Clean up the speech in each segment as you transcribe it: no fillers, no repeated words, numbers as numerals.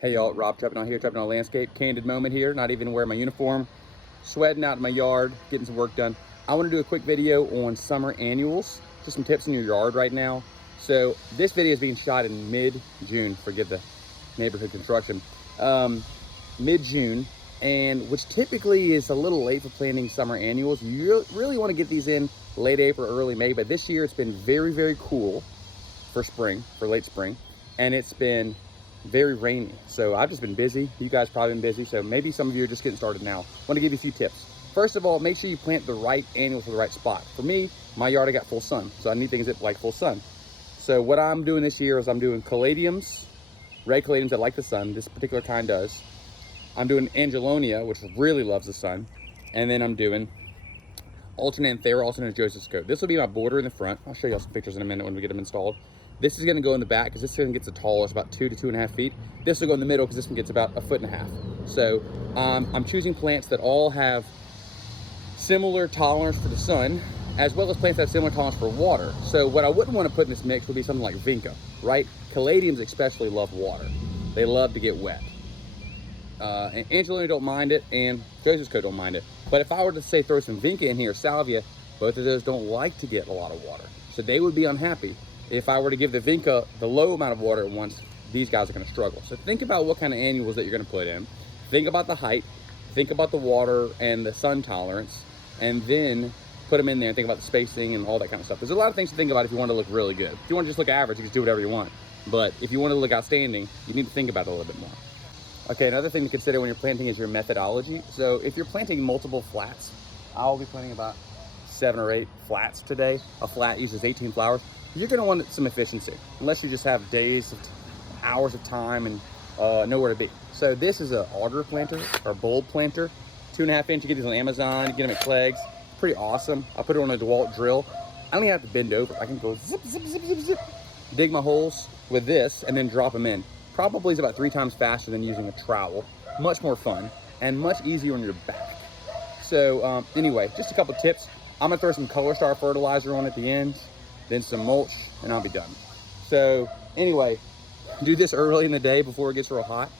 Hey y'all, Rob Treppenall here, Treppenall Landscape. Candid moment here, not even wearing my uniform, sweating out in my yard, getting some work done. I want to do a quick video on summer annuals, just some tips in your yard right now. So this video is being shot in mid-June, forget the neighborhood construction, mid-June, and which typically is a little late for planting summer annuals. You really want to get these in late April, early May, but this year it's been very, very cool for spring, for late spring, and it's been very rainy. So I've just been busy. You guys probably been busy. So maybe some of you are just getting started now. I want to give you a few tips. First of all, make sure you plant the right annuals for the right spot. For me, my yard, I got full sun. So I need things that like full sun. So what I'm doing this year is I'm doing caladiums, red caladiums that like the sun. This particular kind does. I'm doing Angelonia, which really loves the sun. And then I'm doing alternate Anthera, also known as Joseph's Coat. This will be my border in the front. I'll show you all some pictures in a minute when we get them installed. This is gonna go in the back because this one gets the tallest, about 2 to 2.5 feet. This will go in the middle because this one gets about 1.5 feet. So I'm choosing plants that all have similar tolerance for the sun, as well as plants that have similar tolerance for water. So what I wouldn't want to put in this mix would be something like Vinca, right? Caladiums especially love water. They love to get wet. And Angelonia don't mind it, and Joseph's Coat don't mind it. But if I were to say throw some Vinca in here, Salvia, both of those don't like to get a lot of water. So they would be unhappy. If I were to give the Vinca the low amount of water at once, these guys are going to struggle. So think about what kind of annuals that you're going to put in. Think about the height, think about the water and the sun tolerance, and then put them in there and think about the spacing and all that kind of stuff. There's a lot of things to think about if you want to look really good. If you want to just look average, you can just do whatever you want. But if you want to look outstanding, you need to think about it a little bit more. Okay, another thing to consider when you're planting is your methodology. So if you're planting multiple flats, I'll be planting about 7 or 8 flats today. A flat uses 18 flowers. You're gonna want some efficiency, unless you just have hours of time and nowhere to be. So this is an auger planter or bulb planter, 2.5 inch. You get these on Amazon, you get them at Clegg's. Pretty awesome. I put it on a DeWalt drill. I don't even have to bend over. I can go zip, zip, zip, zip, zip. Dig my holes with this and then drop them in. Probably is about 3 times faster than using a trowel. Much more fun and much easier on your back. So anyway, just a couple tips. I'm gonna throw some Color Star fertilizer on at the end, then some mulch, and I'll be done. So anyway, do this early in the day before it gets real hot.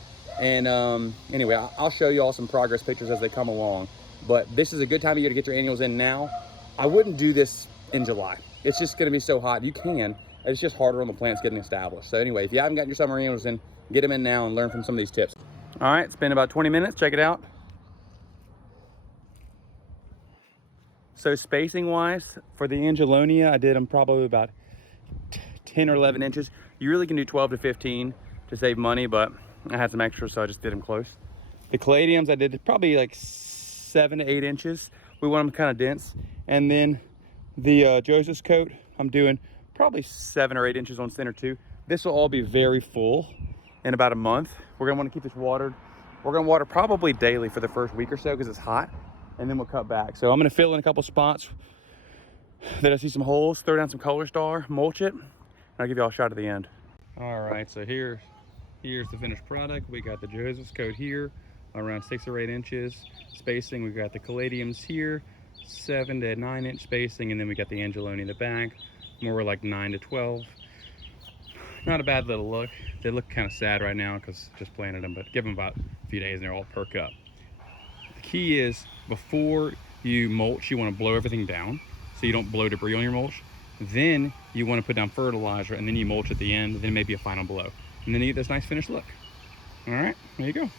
And anyway, I'll show you all some progress pictures as they come along. But this is a good time of year to get your annuals in now. I wouldn't do this in July. It's just gonna be so hot. You can, it's just harder on the plants getting established. So anyway, if you haven't gotten your summer annuals in, get them in now and learn from some of these tips. All right, it's been about 20 minutes, check it out. So spacing wise, for the Angelonia, I did them probably about 10 or 11 inches. You really can do 12 to 15 to save money, but I had some extra, so I just did them close. The caladiums, I did probably like 7 to 8 inches. We want them kind of dense. And then the Joseph's Coat, I'm doing probably 7 or 8 inches on center too. This will all be very full in about a month. We're gonna want to keep this watered. We're gonna water probably daily for the first week or so because it's hot. And then we'll cut back. So I'm gonna fill in a couple spots that I see some holes, throw down some Color Star, mulch it, and I'll give you all a shot at the end. All right, so here's the finished product. We got the Joseph's Coat here, around 6 or 8 inches spacing. We've got the caladiums here, 7 to 9 inch spacing, and then we got the Angelonia in the back, more like 9 to 12. Not a bad little look. They look kind of sad right now because just planted them, but give them about a few days and they're all perk up. The key is before you mulch, you want to blow everything down so you don't blow debris on your mulch. Then you want to put down fertilizer and then you mulch at the end, then maybe a final blow. And then you get this nice finished look. All right, there you go.